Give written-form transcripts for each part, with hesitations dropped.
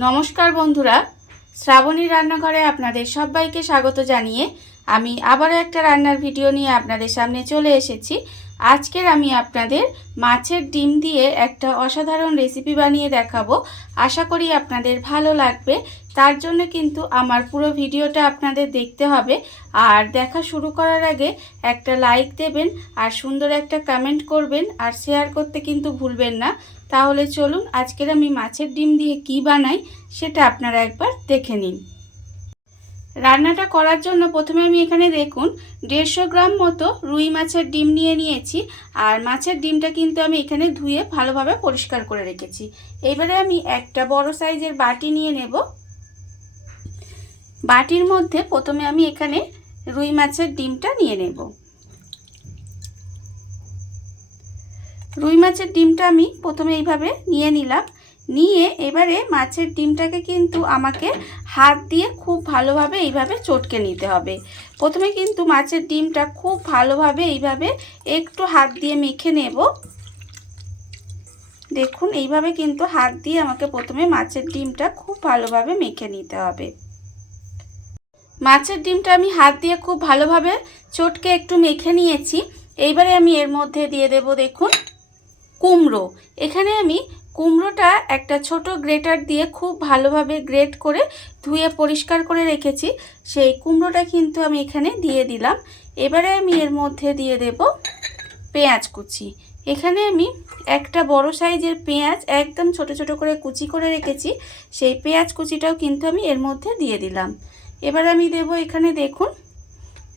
नमस्कार बंधुरा श्रावणी रान्नाघरे आपनादेर सबाइके स्वागत जानिए आमी आबारो एकटा रान्नार भिडियो निये आपनादेर सामने चले एसेछि। आजकेर आमी आपनादेर माछेर डिम दिये एकटा असाधारण रेसिपि बानिये देखाबो। आशा करी आपनादेर भालो लागबे। तार जोन्नो किन्तु आमार पुरो भिडियोटा आपनादेर देखते हबे और देखा शुरू करार आगे एकटा लाइक देबेन और सुंदर एकटा कमेंट करबेन और शेयर करते किन्तु भूलबेन ना। ताहले चलुन आजकेर आमी माछेर डिम दिये कि बानाई सेटा आपनारा एकबार देखे निन। रान्नाटा करार जोन्नो प्रथमे आमी एखाने देखुन 150 ग्राम मतो रुई माछेर डिम निये नियेछि और माछेर डिमटा किन्तु आमी एखाने धुए भालोभाबे परिष्कार करे रेखेछि। एबारे आमी एकटा बड़ो साइजेर बाटी निये नेब। बाटिर मध्य प्रथमे आमी एखाने रुई माछेर डिमटा निये नेब। रुई माछेर डिमटा आमी प्रथमे एइभाबे निये निलाम। निये एबारे माछेर डिमटाके किन्तु आमाके हाथ दिए खूब भालोभाबे एइभाबे चटके निते हबे। प्रथमे किन्तु माछेर डिमटा खूब भालोभाबे एइभाबे एकटु हाथ दिए मेखे नेब। देखुन एइभाबे किन्तु हाथ दिए आमाके प्रथमे माछेर डिमटा खूब भालोभाबे मेखे निते हबे। माछेर डिमटा आमी हाथ दिए खूब भालोभाबे चटके एकटु मेखे नियेछि। एइबारे आमी एर मধ্যে দিয়ে देब देखुन कुमड़ो। एखाने आमी कुमड़ोटा एक छोटो ग्रेटार दिए खूब भालोभाबे ग्रेट करे धुए परिष्कार करे रेखेछि। सेई कुमड़ोटा किन्तु आमी एखाने दिए दिलाम। एबारे आमी एर मধ্যে दिए देब पेঁয়াজ कुचि। एखाने आमी एकटा बड़ो साइजेर पेঁয়াজ एकदम छोटो छोटो करे कुचि करे रेखेछि। सेई पेঁয়াজ कुचिटाও किन्तु आमी एर मধ্যে दिए दिलाम। एबार आमी देब एखाने देखुन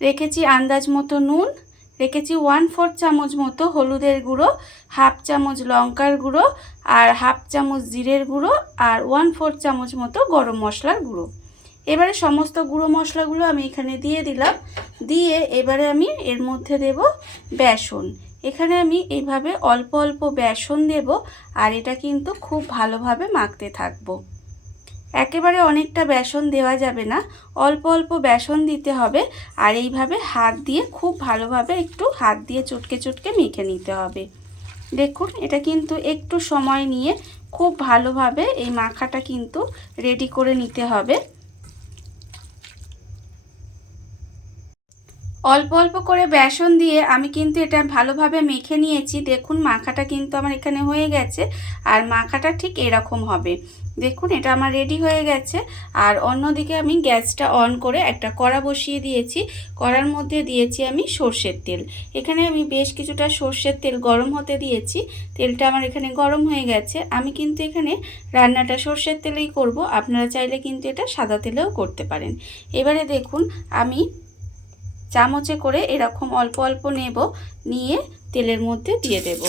रेखेछि आन्दाज मतो नुन, रेखेछि 1/4 चामच मतो हलुदेर गुड़ो, हाफ चामच लंकार गुड़ो और हाफ चामच जिरेर गुड़ो और 1/4 चामच मतो गरम मशलार गुड़ो। एबारे समस्त गुड़ो मशलागुलो आमी एखाने दिए दिलाम। दिए एबारे आमी एर मধ্যে देब बेसन। एखाने आमी एइभाबे अल्प अल्प बेसन देब और एटा किन्तु खूब भालोभाबे माखते थाकबो। एकेबारे अनेकटा बेसन देওয়া যাবে না, अल्प अल्प बेसन दिते हबे और এইভাবে हाथ दिए खूब भालोभाबे एकटू हाथ दिए चटके चटके मेखे निते हबे। देखुन এটা কিন্তু একটু সময় নিয়ে खूब भालोभाबे এই মাখাটা কিন্তু রেডি করে নিতে হবে। अल्प अल्प करे बेसन दिए आमी किन्तु एटा भालोभाबे मेखे निয়েছি। देखुन माखाटा किन्तु आमार एखाने হয়ে গেছে और माखाटा ठीक एरकम হবে। देखुन এটা আমার রেডি হয়ে গেছে। আর অন্যদিকে আমি গ্যাসটা অন করে একটা কড়া বসিয়ে দিয়েছি। কড়ার মধ্যে দিয়েছি আমি সরষের তেল। এখানে আমি বেশ কিছুটা সরষের তেল গরম হতে দিয়েছি। তেলটা আমার এখানে গরম হয়ে গেছে। আমি কিন্তু এখানে রান্নাটা সরষের তেলেই করব। আপনারা চাইলে কিন্তু এটা সাদা তেলেও করতে পারেন। এবারে দেখুন আমি চামচে করে এরকম অল্প অল্প নেব, নিয়ে তেলের মধ্যে দিয়ে দেব।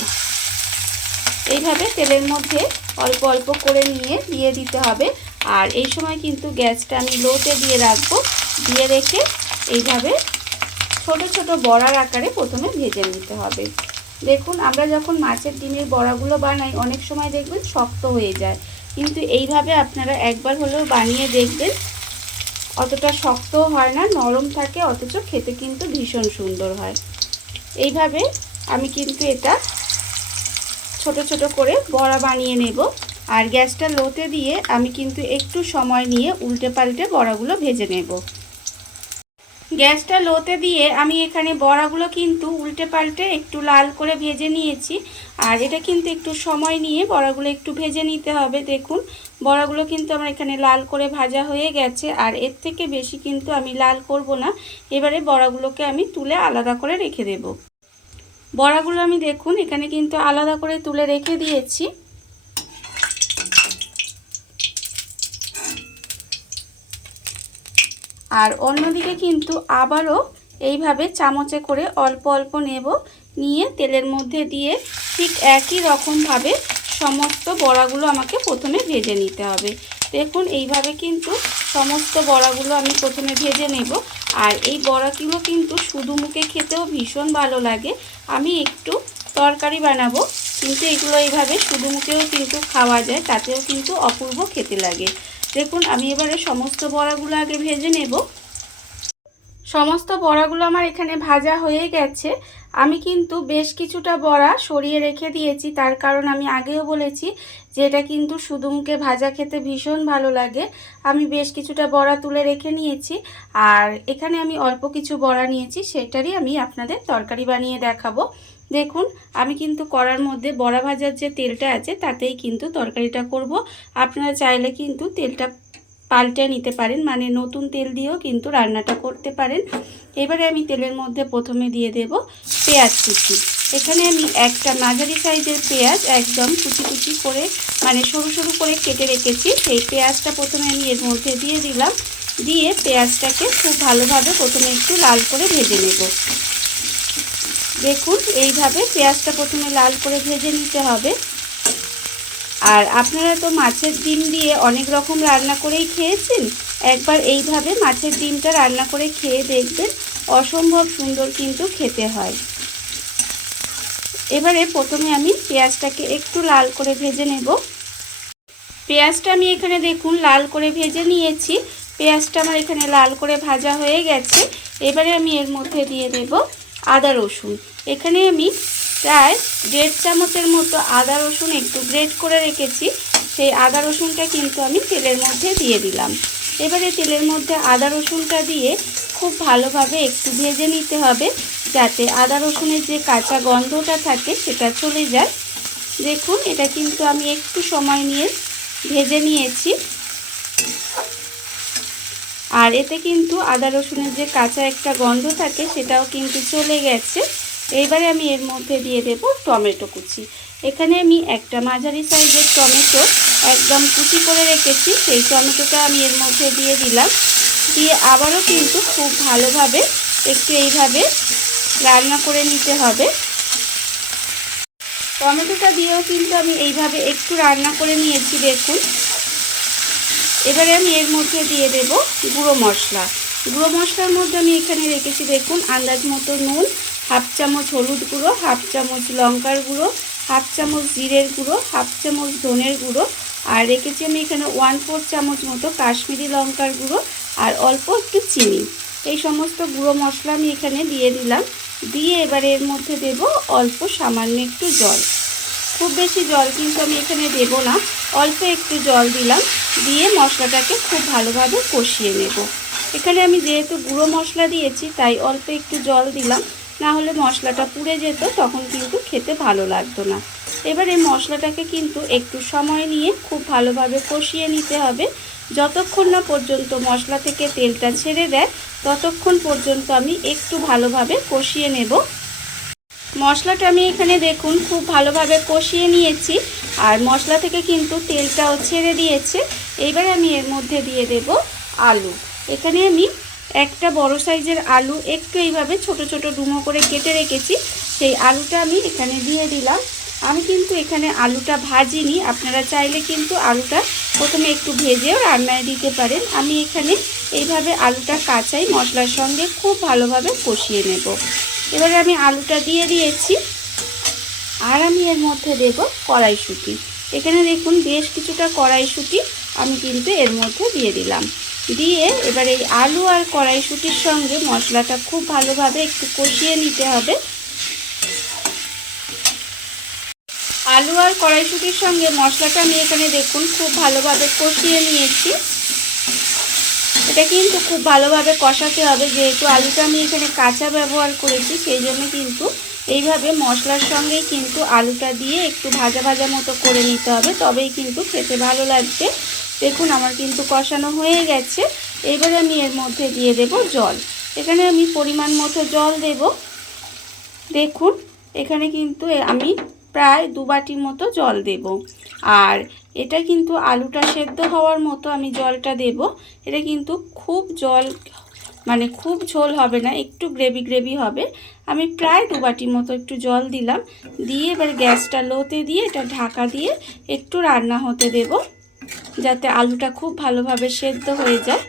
এইভাবে তেলের মধ্যে অল্প অল্প করে নিয়ে দিয়ে দিতে হবে। আর এই সময় কিন্তু গ্যাসটা আমি লোতে দিয়ে রাখবো। দিয়ে রেখে এইভাবে ছোট ছোট বড়ার আকারে প্রথমে ভেজে নিতে হবে। দেখুন আমরা যখন মাছের ডিমের বড়াগুলো বানাই অনেক সময় দেখবেন শক্ত হয়ে যায়, কিন্তু এইভাবে আপনারা একবার হলেও বানিয়ে দেখবেন। অতটা শক্তও হয় না, নরম থাকে, অথচ খেতে কিন্তু ভীষণ সুন্দর হয়। এইভাবে আমি কিন্তু এটা ছোট ছোট করে বড়া বানিয়ে নেব। আর গ্যাসটা লোতে দিয়ে আমি কিন্তু একটু সময় নিয়ে উল্টে পাল্টে বড়াগুলো ভেজে নেব। গ্যাসটা লোতে দিয়ে আমি এখানে বড়াগুলো কিন্তু উল্টে পাল্টে একটু লাল করে ভেজে নিয়েছি। আর এটা কিন্তু একটু সময় নিয়ে বড়াগুলো একটু ভেজে নিতে হবে। দেখুন বড়াগুলো কিন্তু আমার এখানে লাল করে ভাজা হয়ে গেছে। আর এর থেকে বেশি কিন্তু আমি লাল করব না। এবারে বড়াগুলোকে আমি তুলে আলাদা করে রেখে দেব। বড়াগুলো আমি দেখুন এখানে কিন্তু আলাদা করে তুলে রেখে দিয়েছি। আর অন্যদিকে কিন্তু আবারও এইভাবে চামচে করে অল্প অল্প নেব, নিয়ে তেলের মধ্যে দিয়ে ঠিক একই রকমভাবে সমস্ত বড়াগুলো আমাকে প্রথমে ভেজে নিতে হবে। দেখুন এইভাবে কিন্তু সমস্ত বড়াগুলো আমি প্রথমে ভেজে নেব। আর এই বড়াগুলো কিন্তু শুধু মুখে খেতেও ভীষণ ভালো লাগে। আমি একটু তরকারি বানাবো, কিন্তু এগুলো এইভাবে শুধু মুখেও কিন্তু খাওয়া যায়, তাতেও কিন্তু অপূর্ব খেতে লাগে। দেখুন আমি এবারে সমস্ত বড়াগুলো আগে ভেজে নেব। সমস্ত বড়াগুলো আমার এখানে ভাজা হয়ে গেছে। আমি কিন্তু বেশ কিছুটা বড়া সরিয়ে রেখে দিয়েছি, তার কারণ আমি আগেও বলেছি যে এটা কিন্তু শুধু মুখে ভাজা খেতে ভীষণ ভালো লাগে। আমি বেশ কিছুটা বড়া তুলে রেখে নিয়েছি, আর এখানে আমি অল্প কিছু বড়া নিয়েছি, সেটারই আমি আপনাদের তরকারি বানিয়ে দেখাবো। দেখুন আমি কিন্তু কড়ার মধ্যে বড়া ভাজার যে তেলটা আছে তাতেই কিন্তু তরকারিটা করব। আপনারা চাইলে কিন্তু তেলটা পাল্টে নিতে পারেন, মানে নতুন তেল দিয়েও কিন্তু রান্নাটা করতে পারেন। এবারে আমি তেলের মধ্যে প্রথমে দিয়ে দেব পেঁয়াজ কুচি। এখানে আমি একটা মাঝারি সাইজের পেঁয়াজ একদম কুচি কুচি করে, মানে সরু সরু করে কেটে রেখেছি, সেই পেঁয়াজটা প্রথমে আমি এর মধ্যে দিয়ে দিলাম। দিয়ে পেঁয়াজটাকে খুব ভালোভাবে প্রথমে একটু লাল করে ভেজে নেব। দেখুন এইভাবে পেঁয়াজটা প্রথমে লাল করে ভেজে নিতে হবে। আর আপনারা তো মাছের ডিম দিয়ে অনেক রকম রান্না করেই খেয়েছেন, একবার এইভাবে মাছের ডিমটা রান্না করে খেয়ে দেখবেন, অসম্ভব সুন্দর কিন্তু খেতে হয়। এবারে প্রথমে আমি পেঁয়াজটাকে একটু লাল করে ভেজে নেব। পেঁয়াজটা আমি এখানে দেখুন লাল করে ভেজে নিয়েছি। পেঁয়াজটা আমার এখানে লাল করে ভাজা হয়ে গেছে। এবারে আমি এর মধ্যে দিয়ে দেব আদা রসুন। এখানে আমি প্রায় 1.5 চামচের মতো আদা রসুন একটু গ্রেট করে রেখেছি, সেই আদা রসুনটা কিন্তু আমি তেলের মধ্যে দিয়ে দিলাম। এবারে তেলের মধ্যে আদা রসুনটা দিয়ে খুব ভালোভাবে একটু ভেজে নিতে হবে, যাতে আদা রসুনের যে কাঁচা গন্ধটা থাকে সেটা চলে যায়। দেখুন এটা কিন্তু আমি একটু সময় নিয়ে ভেজে নিয়েছি, আর এতে কিন্তু আদা রসুনের যে কাঁচা একটা গন্ধ থাকে সেটাও কিন্তু চলে গেছে। এইবারে আমি এর মধ্যে দিয়ে দেব টমেটো কুচি। এখানে আমি একটা মাঝারি সাইজের টমেটো একদম কুচি করে রেখেছি, সেই টমেটোটা আমি এর মধ্যে দিয়ে দিলাম। দিয়ে আবারও কিন্তু খুব ভালোভাবে একটু এইভাবে রান্না করে নিতে হবে। টমেটোটা দিয়েও কিন্তু আমি এইভাবে একটু রান্না করে নিয়েছি। দেখুন এবারে আমি এর মধ্যে দিয়ে দেব গুঁড়ো মশলা। গুঁড়ো মশলার মধ্যে আমি এখানে রেখেছি দেখুন আন্দাজ মতো নুন, 1/2 চামচ হলুদ গুঁড়ো, 1/2 চামচ লঙ্কার গুঁড়ো, 1/2 চামচ জিরের গুঁড়ো, 1/2 চামচ ধনের গুঁড়ো, আর রেখেছি আমি এখানে 1/4 চামচ মতো কাশ্মীরি লঙ্কার গুঁড়ো, আর অল্প একটু চিনি। এই সমস্ত গুঁড়ো মশলা আমি এখানে দিয়ে দিলাম। দিয়ে এবারে এর মধ্যে দেব অল্প সামান্য একটু জল। খুব বেশি জল কিন্তু আমি এখানে দেব না, অল্প একটু জল দিলাম। দিয়ে মশলাটাকে খুব ভালোভাবে কষিয়ে নেব। এখানে আমি যেহেতু গুঁড়ো মশলা দিয়েছি তাই অল্প একটু জল দিলাম, না হলে মশলাটা পুড়ে যেত, তখন কিন্তু খেতে ভালো লাগতো না। এবার এই মশলাটাকে কিন্তু একটু সময় নিয়ে খুব ভালোভাবে কষিয়ে নিতে হবে। যতক্ষণ না পর্যন্ত মশলা থেকে তেলটা ছেড়ে দেয় ততক্ষণ পর্যন্ত আমি একটু ভালোভাবে কষিয়ে নেব। মশলাটা আমি এখানে দেখুন খুব ভালোভাবে কষিয়ে নিয়েছি, আর মশলা থেকে কিন্তু তেলটাও ছেড়ে দিয়েছে। এইবার আমি এর মধ্যে দিয়ে দেব আলু। এখানে আমি একটা বড় সাইজের আলু একটু এইভাবে ছোট ছোট ডুমো করে কেটে রেখেছি, সেই আলুটা আমি এখানে দিয়ে দিলাম। আমি কিন্তু এখানে আলুটা ভাজিনি, আপনারা চাইলে কিন্তু আলুটা প্রথমে একটু ভেজেও রান্নায় দিতে পারেন। আমি এখানে এইভাবে আলুটা কাঁচাই মশলার সঙ্গে খুব ভালোভাবে কষিয়ে নেব। এবারে আমি আলুটা দিয়ে দিয়েছি, আর আমি এর মধ্যে দেব কড়াইশুঁটি। এখানে দেখুন বেশ কিছুটা কড়াইশুঁটি আমি কিন্তু এর মধ্যে দিয়ে দিলাম। দিয়ে এবার এই আলু আর কড়াইশুঁটির সঙ্গে মশলাটা খুব ভালোভাবে একটু কষিয়ে নিতে হবে। আলু আর কড়াইশুঁটির সঙ্গে মশলাটা আমি এখানে দেখুন খুব ভালোভাবে কষিয়ে নিয়েছি। এটা কিন্তু খুব ভালোভাবে কষাতে হবে, যেহেতু আলুটা আমি এখানে কাঁচা ব্যবহার করেছি, সেই জন্য কিন্তু এইভাবে মশলার সঙ্গেই কিন্তু আলুটা দিয়ে একটু ভাজা ভাজা মতো করে নিতে হবে, তবেই কিন্তু খেতে ভালো লাগবে। দেখুন আমার কিন্তু কষানো হয়ে গেছে। এবারে আমি এর মধ্যে দিয়ে দেব জল। এখানে আমি পরিমাণ মতো জল দেব। দেখুন এখানে কিন্তু আমি প্রায় 2 বাটি মতো জল দেব, আর এটা কিন্তু আলুটা সেদ্ধ হওয়ার মতো আমি জলটা দেব। এটা কিন্তু খুব জল, মানে খুব ঝোল হবে না, একটু গ্রেভি গ্রেভি হবে। আমি প্রায় 2 বাটি মতো একটু জল দিলাম। দিয়ে এবার গ্যাসটা লোতে দিয়ে এটা ঢাকা দিয়ে একটু রান্না হতে দেব, যাতে আলুটা খুব ভালোভাবে সেদ্ধ হয়ে যায়।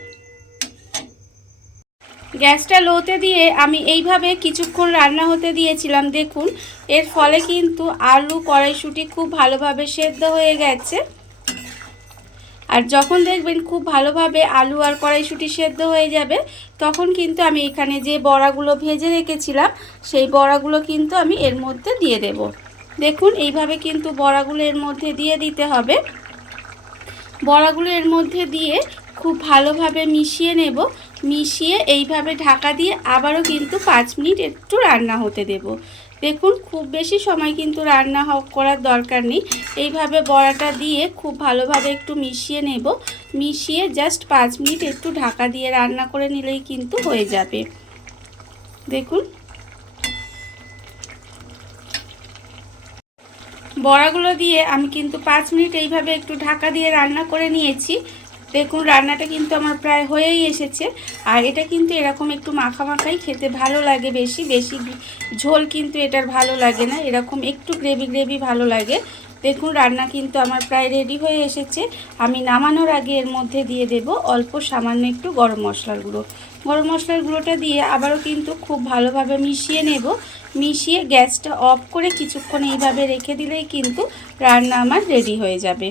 গ্যাসটা লোতে দিয়ে আমি এইভাবে কিছুক্ষণ রান্না হতে দিয়েছিলাম। দেখুন এর ফলে কিন্তু আলু কড়াইশুঁটি খুব ভালোভাবে সেদ্ধ হয়ে গেছে। আর যখন দেখবেন খুব ভালোভাবে আলু আর কড়াইশুঁটি সেদ্ধ হয়ে যাবে, তখন কিন্তু আমি এখানে যে বড়াগুলো ভেজে রেখেছিলাম সেই বড়াগুলো কিন্তু আমি এর মধ্যে দিয়ে দেব। দেখুন এইভাবে কিন্তু বড়াগুলো এর মধ্যে দিয়ে দিতে হবে। বড়াগুলো এর মধ্যে দিয়ে খুব ভালোভাবে মিশিয়ে নেব। মিশিয়ে এইভাবে ঢাকা দিয়ে আবারও কিন্তু 5 মিনিট একটু রান্না হতে দেব। দেখুন খুব বেশি সময় কিন্তু রান্না করার দরকার নেই। এইভাবে বড়াটা দিয়ে খুব ভালোভাবে একটু মিশিয়ে নেব। মিশিয়ে জাস্ট 5 মিনিট একটু ঢাকা দিয়ে রান্না করে নিলেই কিন্তু হয়ে যাবে। দেখুন বড়াগুলো দিয়ে আমি কিন্তু 5 মিনিট এইভাবে একটু ঢাকা দিয়ে রান্না করে নিয়েছি। দেখুন রান্নাটা কিন্তু আমার প্রায় হয়েই এসেছে। আর এটা কিন্তু এরকম একটু মাখা মাখাই খেতে ভালো লাগে, বেশি বেশি ঝোল কিন্তু এটার ভালো লাগে না, এরকম একটু গ্রেভি গ্রেভি ভালো লাগে। দেখুন রান্না কিন্তু আমার প্রায় রেডি হয়ে এসেছে। আমি নামানোর আগে এর মধ্যে দিয়ে দেব অল্প সামান্য একটু গরম মশলার গুঁড়ো। গরম মশলার গুঁড়োটা দিয়ে আবারও কিন্তু খুব ভালোভাবে মিশিয়ে নেব। মিশিয়ে গ্যাসটা অফ করে কিছুক্ষণ এইভাবে রেখে দিলেই কিন্তু রান্না আমার রেডি হয়ে যাবে।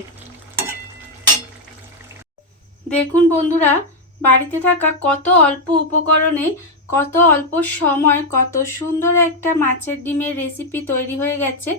দেখুন বন্ধুরা, বাড়িতে থাকা কত অল্প উপকরণে কত অল্প সময় কত সুন্দর একটা মাছের ডিমের রেসিপি তৈরি হয়ে গেছে,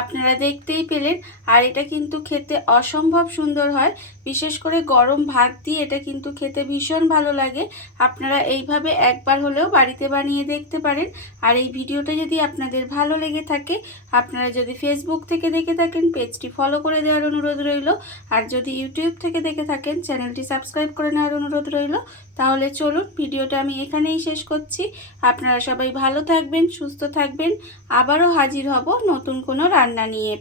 আপনারা দেখতেই পেলেন। আর এটা কিন্তু খেতে অসম্ভব সুন্দর হয়, বিশেষ করে গরম ভাত দিয়ে এটা কিন্তু খেতে ভীষণ ভালো লাগে। আপনারা এইভাবে একবার হলেও বাড়িতে বানিয়ে দেখতে পারেন। আর এই ভিডিওটা যদি আপনাদের ভালো লেগে থাকে, আপনারা যদি ফেসবুক থেকে দেখে থাকেন পেজটি ফলো করে দেওয়ার অনুরোধ রইল। আর যদি ইউটিউব থেকে দেখে থাকেন চ্যানেলটি সাবস্ক্রাইব করে নেওয়ার অনুরোধ রইল। তাহলে চলুন ভিডিওটা আমি এখানেই শেষ করছি। আপনারা সবাই ভালো থাকবেন, সুস্থ থাকবেন। আবারও হাজির হব নতুন কোনো রান্না নিয়ে।